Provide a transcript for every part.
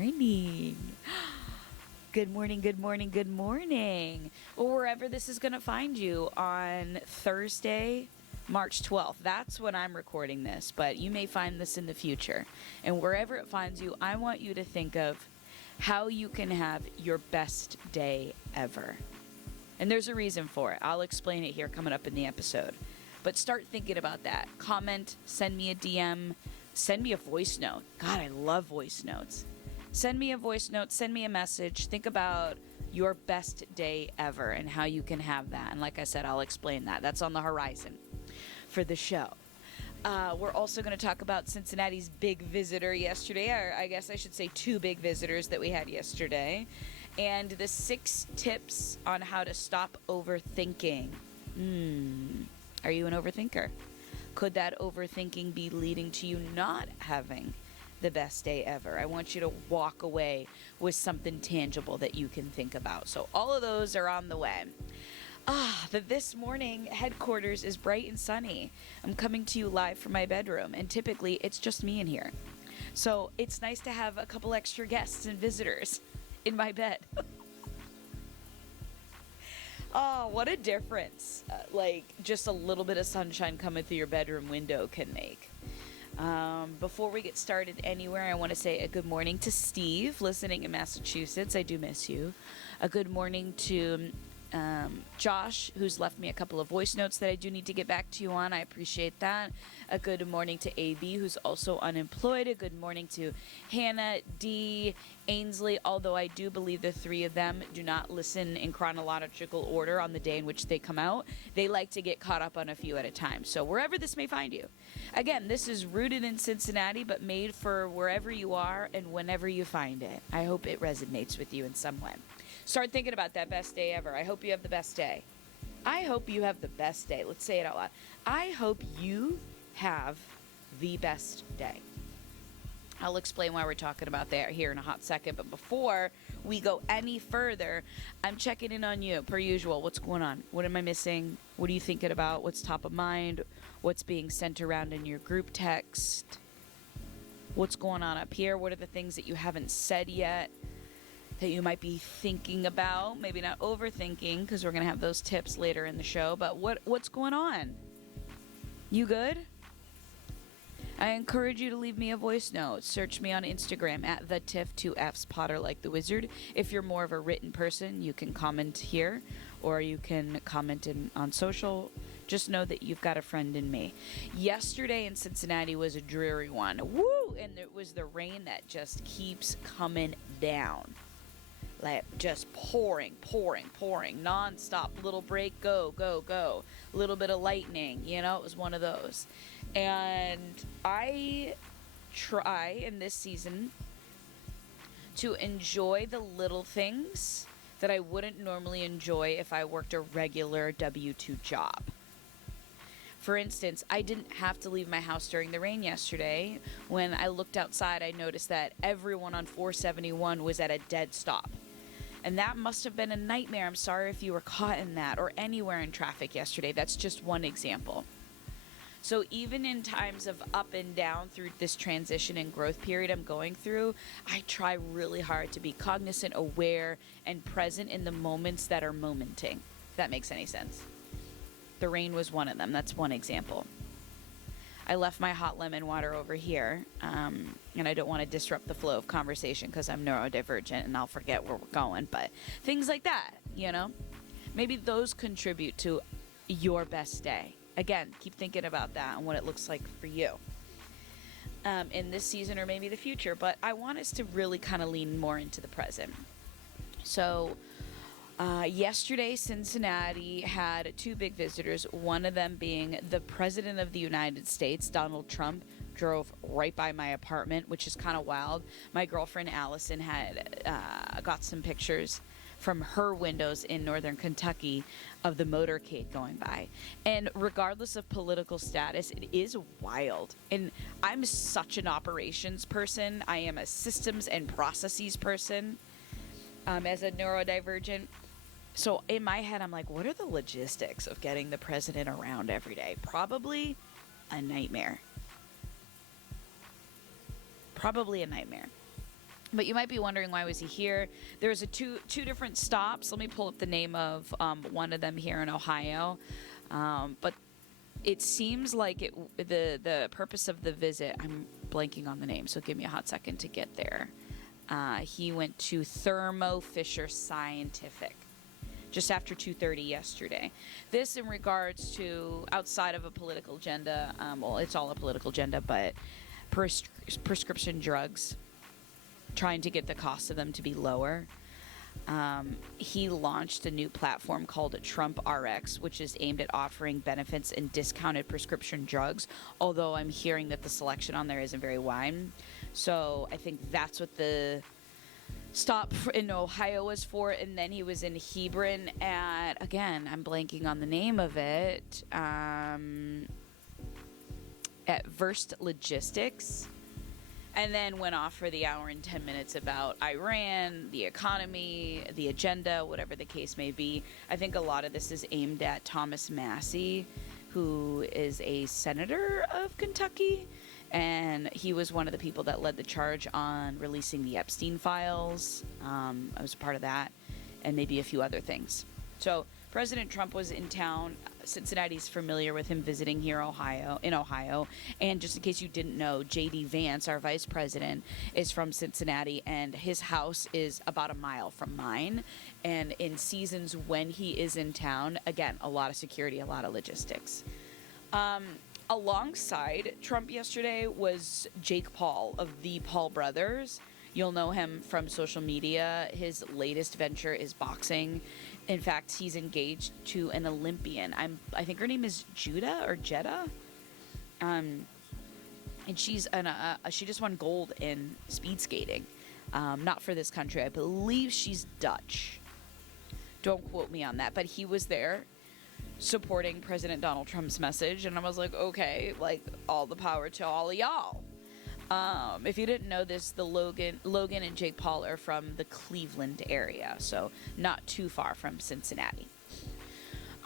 morning. Good morning, good morning, good morning. Well, wherever this is going to find you on Thursday, March 12th. That's when I'm recording this, but you may find this in the future. And wherever it finds you, I want you to think of how you can have your best day ever. And there's a reason for it. I'll explain it here coming up in the episode. But start thinking about that. Comment, send me a DM, send me a voice note. God, I love voice notes. Send me a voice note, send me a message. Think about your best day ever and how you can have that. And like I said, I'll explain that. That's on the horizon for the show. We're also going to talk about Cincinnati's big visitor yesterday, or I guess I should say 2 big visitors that we had yesterday, and the 6 tips on how to stop overthinking. Are you an overthinker? Could that overthinking be leading to you not having the best day ever? I want you to walk away with something tangible that you can think about. So all of those are on the way. This morning headquarters is bright and sunny. I'm coming to you live from my bedroom, and typically it's just me in here. So it's nice to have a couple extra guests and visitors in my bed. Oh, what a difference. Just a little bit of sunshine coming through your bedroom window can make. Before we get started anywhere, I want to say a good morning to Steve, listening in Massachusetts. I do miss you. A good morning to Josh, who's left me a couple of voice notes that I do need to get back to you on. I appreciate that. A good morning to AB, who's also unemployed. A good morning to Hannah, D, Ainsley, although I do believe the 3 of them do not listen in chronological order on the day in which they come out. They like to get caught up on a few at a time. So wherever this may find you. Again, this is rooted in Cincinnati, but made for wherever you are and whenever you find it. I hope it resonates with you in some way. Start thinking about that best day ever. I hope you have the best day. I hope you have the best day. Let's say it out loud. I hope you have the best day. I'll explain why we're talking about that here in a hot second. But before we go any further, I'm checking in on you, per usual. What's going on? What am I missing? What are you thinking about? What's top of mind? What's being sent around in your group text? What's going on up here? What are the things that you haven't said yet that you might be thinking about? Maybe not overthinking, because we're going to have those tips later in the show. But what's going on? You good? I encourage you to leave me a voice note. Search me on Instagram at the Tiff, 2 F's, Potter like the wizard. If you're more of a written person, you can comment here, or you can comment on social. Just know that you've got a friend in me. Yesterday in Cincinnati was a dreary one. Woo! And it was the rain that just keeps coming down. Like just pouring, nonstop. Little break, go, go, go. Little bit of lightning, it was one of those. And I try in this season to enjoy the little things that I wouldn't normally enjoy if I worked a regular W-2 job. For instance, I didn't have to leave my house during the rain yesterday. When I looked outside, I noticed that everyone on 471 was at a dead stop. And that must have been a nightmare. I'm sorry if you were caught in that or anywhere in traffic yesterday. That's just one example. So even in times of up and down through this transition and growth period I'm going through, I try really hard to be cognizant, aware, and present in the moments that are momenting, if that makes any sense. The rain was one of them. That's one example. I left my hot lemon water over here, and I don't want to disrupt the flow of conversation because I'm neurodivergent and I'll forget where we're going, but things like that, maybe those contribute to your best day. Again, keep thinking about that and what it looks like for you in this season or maybe the future, but I want us to really kind of lean more into the present. So yesterday, Cincinnati had 2 big visitors, one of them being the President of the United States, Donald Trump, drove right by my apartment, which is kind of wild. My girlfriend, Allison, had got some pictures from her windows in northern Kentucky of the motorcade going by. And regardless of political status, it is wild. And I'm such an operations person. I am a systems and processes person as a neurodivergent. So in my head, I'm like, what are the logistics of getting the president around every day? Probably a nightmare. But you might be wondering, why was he here? There's two different stops. Let me pull up the name of one of them here in Ohio. But it seems like the purpose of the visit, I'm blanking on the name, so give me a hot second to get there. He went to Thermo Fisher Scientific just after 2:30 yesterday. This in regards to, outside of a political agenda, well, it's all a political agenda, but prescription drugs, trying to get the cost of them to be lower. He launched a new platform called Trump RX, which is aimed at offering benefits and discounted prescription drugs, although I'm hearing that the selection on there isn't very wide. So I think that's what the stop in Ohio was for. And then he was in Hebron at, again, I'm blanking on the name of it, at Verst Logistics. And then went off for the hour and 10 minutes about Iran, the economy, the agenda, whatever the case may be. I think a lot of this is aimed at Thomas Massie, who is a senator of Kentucky. And he was one of the people that led the charge on releasing the Epstein files. I was a part of that, and maybe a few other things. So President Trump was in town. Cincinnati's familiar with him visiting here in Ohio. And just in case you didn't know, J.D. Vance, our vice president, is from Cincinnati, and his house is about a mile from mine. And in seasons when he is in town, again, a lot of security, a lot of logistics. Alongside Trump yesterday was Jake Paul of the Paul brothers. You'll know him from social media. His latest venture is boxing. In fact, he's engaged to an Olympian. I think her name is Judah or Jeddah. And she just won gold in speed skating. Not for this country. I believe she's Dutch. Don't quote me on that. But he was there supporting President Donald Trump's message. And I was like, okay, like, all the power to all of y'all. If you didn't know this, the Logan and Jake Paul are from the Cleveland area, so not too far from Cincinnati.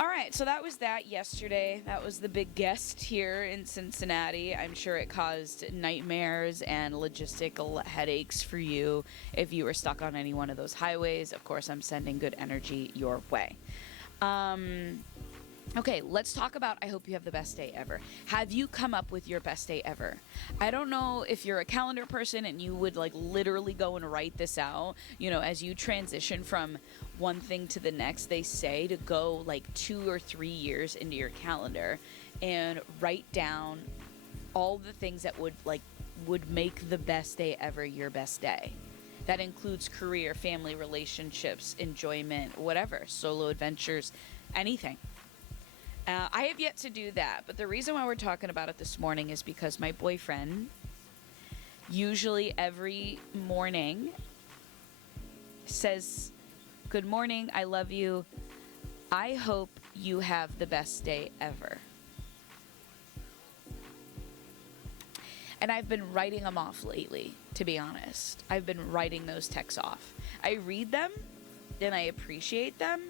All right, so that was that yesterday. That was the big guest here in Cincinnati. I'm sure it caused nightmares and logistical headaches for you if you were stuck on any one of those highways. Of course, I'm sending good energy your way. Okay, let's talk about I hope you have the best day ever. Have you come up with your best day ever? I don't know if you're a calendar person and you would like literally go and write this out. You know, as you transition from one thing to the next, they say to go like 2 or 3 years into your calendar and write down all the things that would make the best day ever your best day. That includes career, family, relationships, enjoyment, whatever, solo adventures, anything. I have yet to do that, but the reason why we're talking about it this morning is because my boyfriend usually every morning says, "Good morning, I love you. I hope you have the best day ever." And I've been writing them off lately, to be honest. I've been writing those texts off. I read them, and I appreciate them.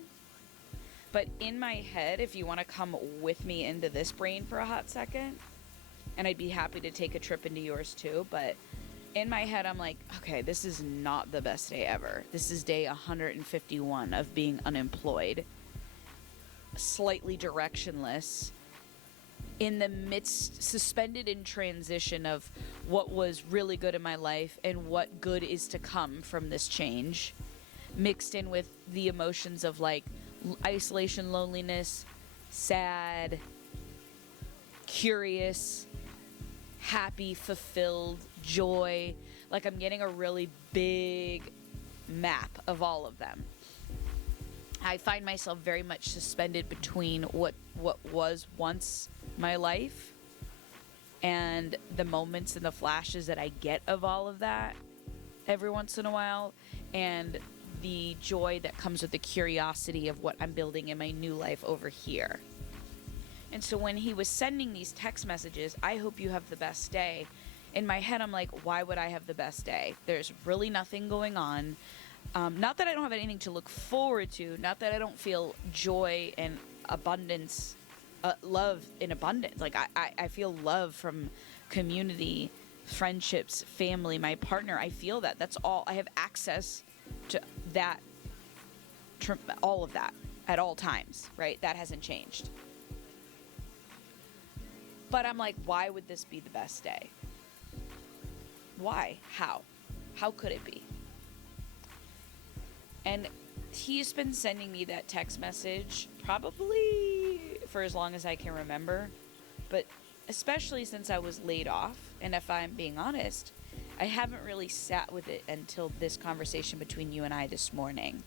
But in my head, if you want to come with me into this brain for a hot second, and I'd be happy to take a trip into yours too, but in my head, I'm like, okay, this is not the best day ever. This is day 151 of being unemployed, slightly directionless, in the midst, suspended in transition of what was really good in my life and what good is to come from this change, mixed in with the emotions of like isolation, loneliness, sad, curious, happy, fulfilled, joy. Like I'm getting a really big map of all of them. I find myself very much suspended between what was once my life and the moments and the flashes that I get of all of that every once in a while, and the joy that comes with the curiosity of what I'm building in my new life over here. And so when he was sending these text messages, I hope you have the best day, in my head I'm like, why would I have the best day? There's really nothing going on. Not that I don't have anything to look forward to, not that I don't feel joy and abundance, love in abundance. Like I feel love from community friendships, family, my partner. I feel that. That's all. I have access to that, all of that at all times, right? That hasn't changed. But I'm like, why would this be the best day? Why? How? How could it be? And he's been sending me that text message probably for as long as I can remember. But especially since I was laid off, and if I'm being honest, I haven't really sat with it until this conversation between you and I this morning.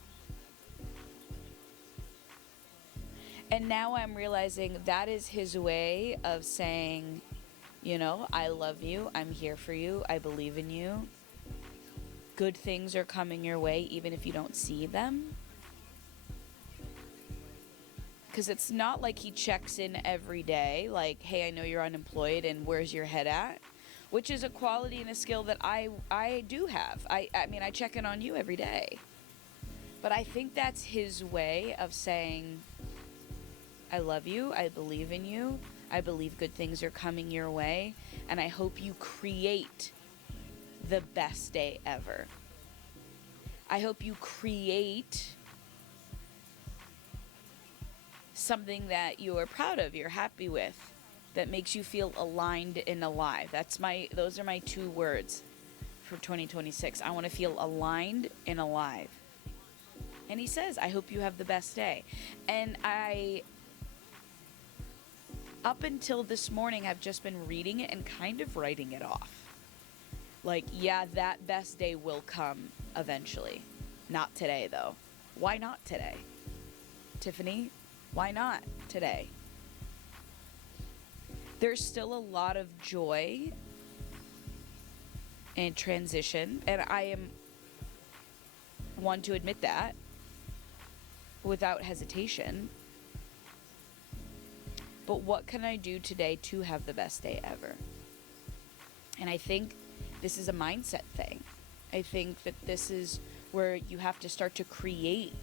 And now I'm realizing that is his way of saying, you know, I love you, I'm here for you, I believe in you. Good things are coming your way even if you don't see them. Because it's not like he checks in every day, like, hey, I know you're unemployed and where's your head at? Which is a quality and a skill that I do have. I mean, I check in on you every day. But I think that's his way of saying, I love you, I believe in you, I believe good things are coming your way, and I hope you create the best day ever. I hope you create something that you are proud of, you're happy with, that makes you feel aligned and alive. Those are my 2 words for 2026. I want to feel aligned and alive. And he says, I hope you have the best day. And up until this morning, I've just been reading it and kind of writing it off. Like, yeah, that best day will come eventually. Not today, though. Why not today? Tiffany, why not today? There's still a lot of joy and transition, and I am one to admit that without hesitation. But what can I do today to have the best day ever? And I think this is a mindset thing. I think that this is where you have to start to create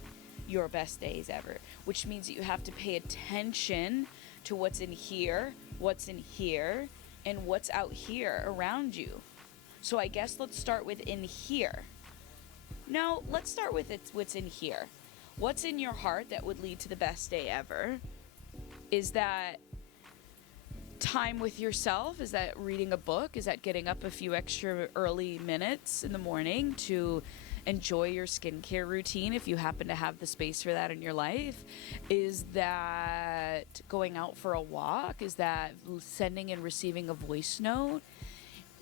your best days ever, which means that you have to pay attention to what's in here, and what's out here around you. So I guess let's start with in here. No, let's start with what's in here. What's in your heart that would lead to the best day ever? Is that time with yourself? Is that reading a book? Is that getting up a few extra early minutes in the morning to enjoy your skincare routine if you happen to have the space for that in your life? Is that going out for a walk? Is that sending and receiving a voice note?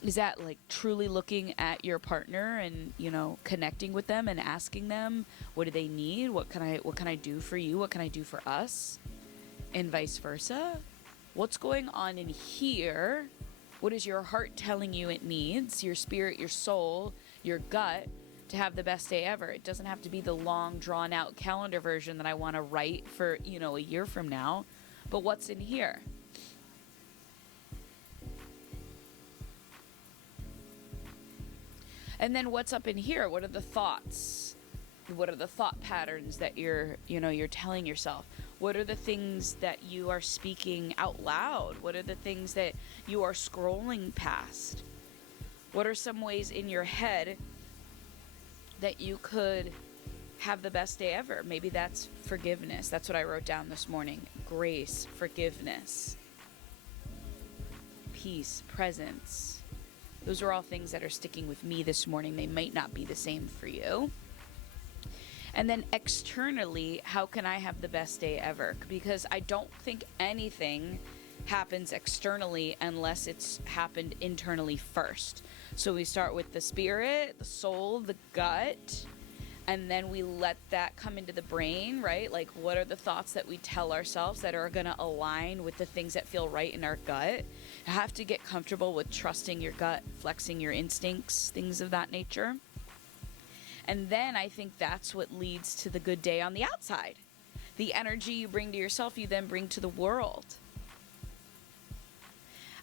Is that like truly looking at your partner and, you know, connecting with them and asking them, what do they need? What can I do for you? What can I do for us? And vice versa. What's going on in here? What is your heart telling you it needs? Your spirit, your soul, your gut to have the best day ever. It doesn't have to be the long drawn out calendar version that I want to write for, you know, a year from now. But what's in here? And then what's up in here? What are the thoughts? What are the thought patterns that you're telling yourself? What are the things that you are speaking out loud? What are the things that you are scrolling past? What are some ways in your head that you could have the best day ever? Maybe that's forgiveness. That's what I wrote down this morning. Grace, forgiveness, peace, presence. Those are all things that are sticking with me this morning. They might not be the same for you. And then externally, how can I have the best day ever? Because I don't think anything happens externally unless it's happened internally first. So we start with the spirit, the soul, the gut, and then we let that come into the brain, right? Like, what are the thoughts that we tell ourselves that are going to align with the things that feel right in our gut? You have to get comfortable with trusting your gut, flexing your instincts, things of that nature. And then I think that's what leads to the good day on the outside. The energy you bring to yourself, you then bring to the world.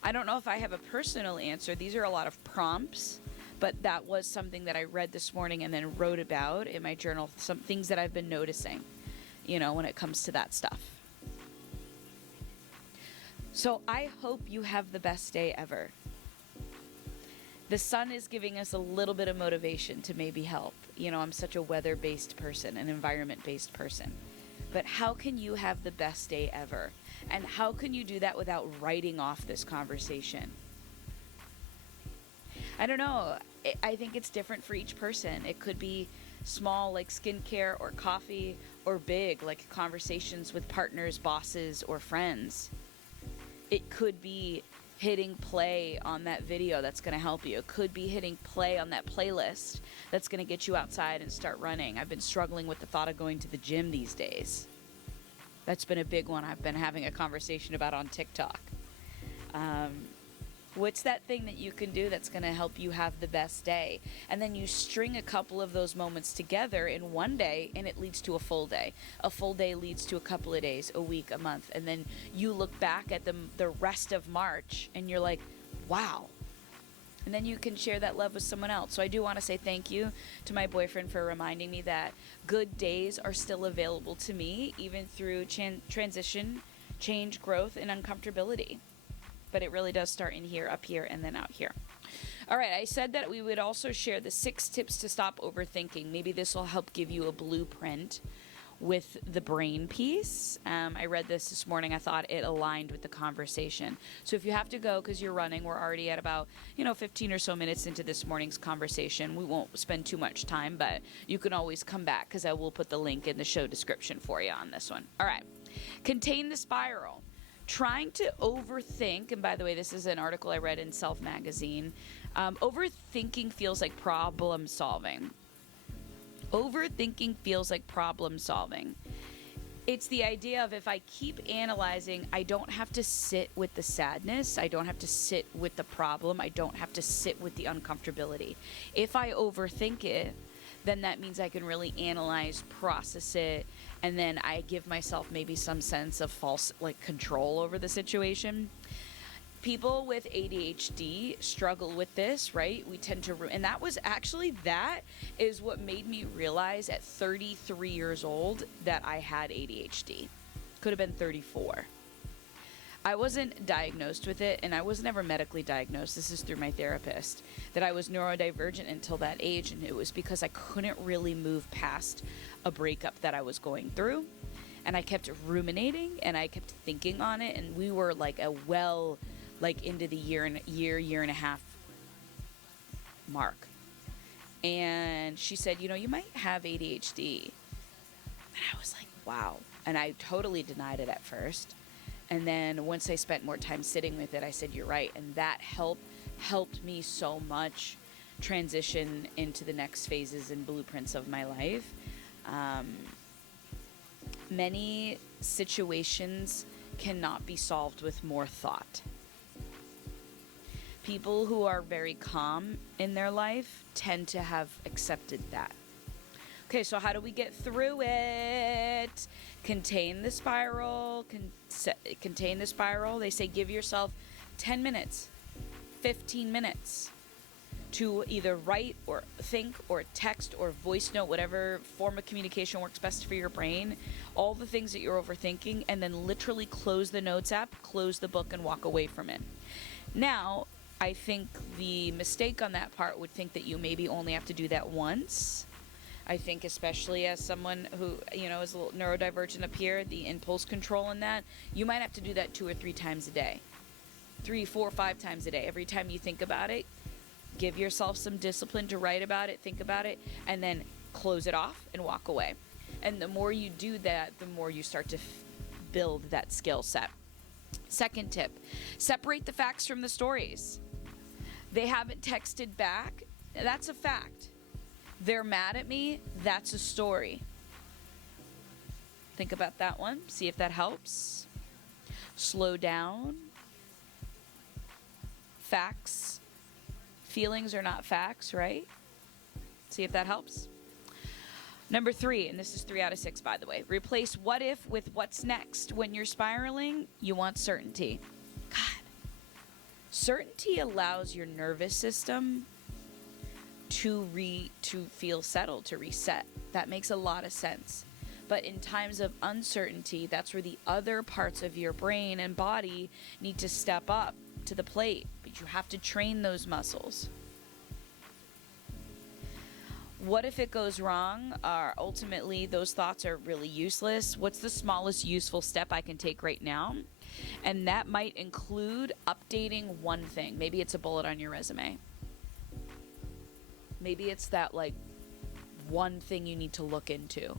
I don't know if I have a personal answer. These are a lot of prompts, but that was something that I read this morning and then wrote about in my journal, some things that I've been noticing, when it comes to that stuff. So I hope you have the best day ever. The sun is giving us a little bit of motivation to maybe help. You know, I'm such a weather-based person, an environment-based person. But how can you have the best day ever? And how can you do that without writing off this conversation? I don't know. I think it's different for each person. It could be small, like skincare or coffee, or big, like conversations with partners, bosses, or friends. It could be hitting play on that video that's going to help you. It could be hitting play on that playlist that's going to get you outside and start running. I've been struggling with the thought of going to the gym these days. That's been a big one I've been having a conversation about on TikTok. What's that thing that you can do that's going to help you have the best day? And then you string a couple of those moments together in one day, and it leads to a full day. A full day leads to a couple of days, a week, a month. And then you look back at the rest of March, and you're like, wow. And then you can share that love with someone else. So I do want to say thank you to my boyfriend for reminding me that good days are still available to me, even through transition, change, growth, and uncomfortability. But it really does start in here, up here, and then out here. All right, I said that we would also share the 6 tips to stop overthinking. Maybe this will help give you a blueprint with the brain piece. I read this morning. I thought it aligned with the conversation. So if you have to go because you're running, we're already at about 15 or so minutes into this morning's conversation. We won't spend too much time, but you can always come back because I will put the link in the show description for you on this one. All right, contain the spiral. Trying to overthink, and by the way, this is an article I read in Self Magazine. Overthinking feels like problem solving. Overthinking feels like problem solving. It's the idea of if I keep analyzing, I don't have to sit with the sadness. I don't have to sit with the problem. I don't have to sit with the uncomfortability. If I overthink it, then that means I can really analyze, process it, and then I give myself maybe some sense of false control over the situation. People with ADHD struggle with this, right? We tend to, and that is what made me realize at 33 years old that I had ADHD. Could have been 34. I wasn't diagnosed with it, and I was never medically diagnosed. This is through my therapist, that I was neurodivergent until that age, and it was because I couldn't really move past a breakup that I was going through, and I kept ruminating, and I kept thinking on it, and we were into the year and a half mark, and she said, you might have ADHD, and I was like, wow, and I totally denied it at first. And then once I spent more time sitting with it, I said, you're right. And that helped me so much transition into the next phases and blueprints of my life. Many situations cannot be solved with more thought. People who are very calm in their life tend to have accepted that. Okay, so how do we get through it? Contain the spiral. Contain the spiral. They say give yourself 10 minutes, 15 minutes to either write or think or text or voice note, whatever form of communication works best for your brain, all the things that you're overthinking, and then literally close the notes app, close the book, and walk away from it. Now, I think the mistake on that part would think that you maybe only have to do that once. I think especially as someone who, is a little neurodivergent up here, the impulse control in that, you might have to do that 2 or 3 times a day. 3, 4, 5 times a day. Every time you think about it, give yourself some discipline to write about it, think about it, and then close it off and walk away. And the more you do that, the more you start to build that skill set. Second tip, separate the facts from the stories. They haven't texted back. That's a fact. They're mad at me. That's a story. Think about that one. See if that helps. Slow down. Facts. Feelings are not facts, right? See if that helps. Number 3, and this is 3 out of 6, by the way. Replace what if with what's next. When you're spiraling, you want certainty. God. Certainty allows your nervous system to feel settled, to reset. That makes a lot of sense. But in times of uncertainty, that's where the other parts of your brain and body need to step up to the plate. But you have to train those muscles. What if it goes wrong? Ultimately, those thoughts are really useless. What's the smallest useful step I can take right now? And that might include updating one thing. Maybe it's a bullet on your resume. Maybe it's that like one thing you need to look into.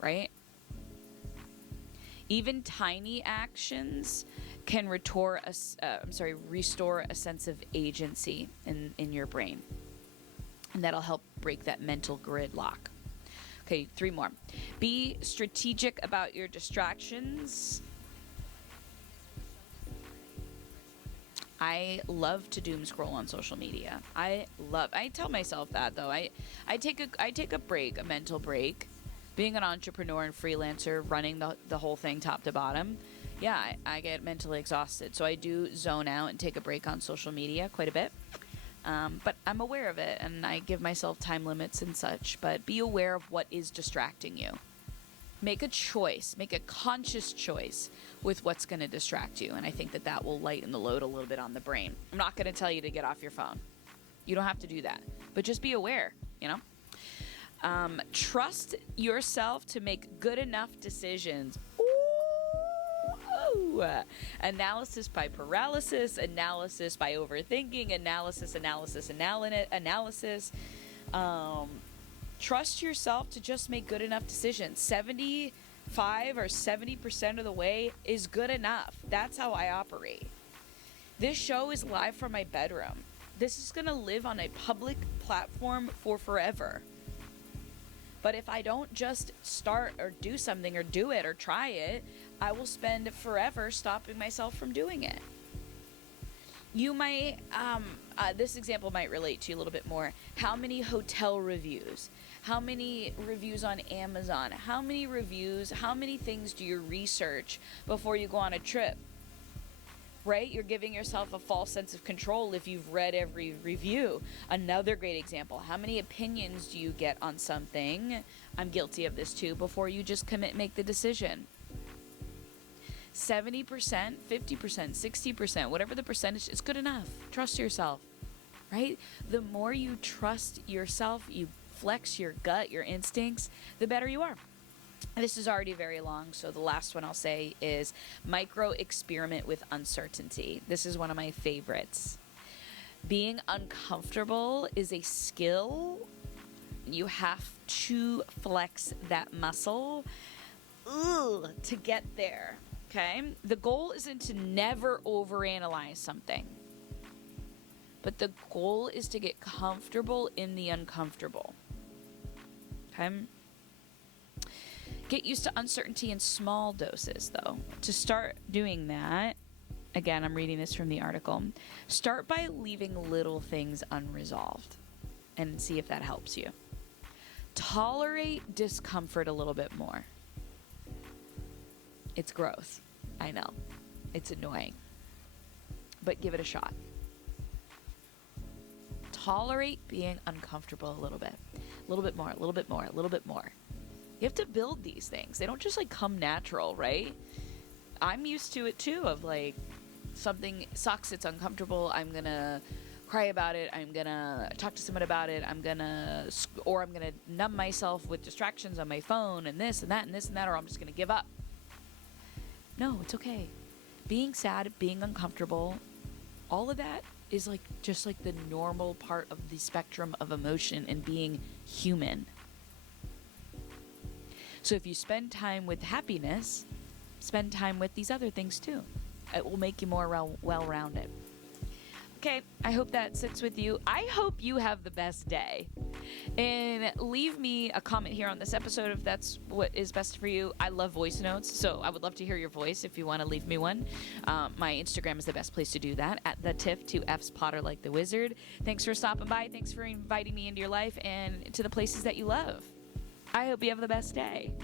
Right? Even tiny actions can restore a sense of agency in your brain. And that'll help break that mental gridlock. Okay, 3 more. Be strategic about your distractions. I love to doom scroll on social media. I tell myself that though. I take a break, a mental break. Being an entrepreneur and freelancer, running the whole thing top to bottom, yeah, I get mentally exhausted. So I do zone out and take a break on social media quite a bit. But I'm aware of it, and I give myself time limits and such. But be aware of what is distracting you. Make a choice. Make a conscious choice with what's going to distract you. And I think that will lighten the load a little bit on the brain. I'm not going to tell you to get off your phone. You don't have to do that. But just be aware, you know? Trust yourself to make good enough decisions. Ooh. Analysis by paralysis, analysis by overthinking, analysis. Trust yourself to just make good enough decisions. 75 or 70% of the way is good enough. That's how I operate. This show is live from my bedroom. This is going to live on a public platform for forever. But if I don't just start or do something or do it or try it, I will spend forever stopping myself from doing it. You might, this example might relate to you a little bit more. How many hotel reviews? How many reviews on Amazon? How many things do you research before you go on a trip? Right? You're giving yourself a false sense of control if you've read every review. Another great example. How many opinions do you get on something? I'm guilty of this too. Before you just make the decision. 70%, 50%, 60%, whatever the percentage is good enough. Trust yourself, right? The more you trust yourself, you flex your gut, your instincts, the better you are. This is already very long, so the last one I'll say is micro experiment with uncertainty. This is one of my favorites. Being uncomfortable is a skill. You have to flex that muscle to get there, okay? The goal isn't to never overanalyze something, but the goal is to get comfortable in the uncomfortable, okay? Get used to uncertainty in small doses, though. To start doing that, again, I'm reading this from the article, start by leaving little things unresolved and see if that helps you. Tolerate discomfort a little bit more. It's growth. I know. It's annoying. But give it a shot. Tolerate being uncomfortable a little bit. A little bit more, a little bit more, a little bit more. You have to build these things. They don't just come natural, right? I'm used to it too, of something sucks, it's uncomfortable, I'm gonna cry about it, I'm gonna talk to someone about it, I'm gonna numb myself with distractions on my phone and this and that and this and that, or I'm just gonna give up. No, it's okay. Being sad, being uncomfortable, all of that is just the normal part of the spectrum of emotion and being human. So if you spend time with happiness, spend time with these other things too. It will make you more well-rounded. Okay, I hope that sits with you. I hope you have the best day. And leave me a comment here on this episode if that's what is best for you. I love voice notes, so I would love to hear your voice if you want to leave me one. My Instagram is the best place to do that, at the Tiff, 2 F's, Potter like the wizard. Thanks for stopping by. Thanks for inviting me into your life and to the places that you love. I hope you have the best day.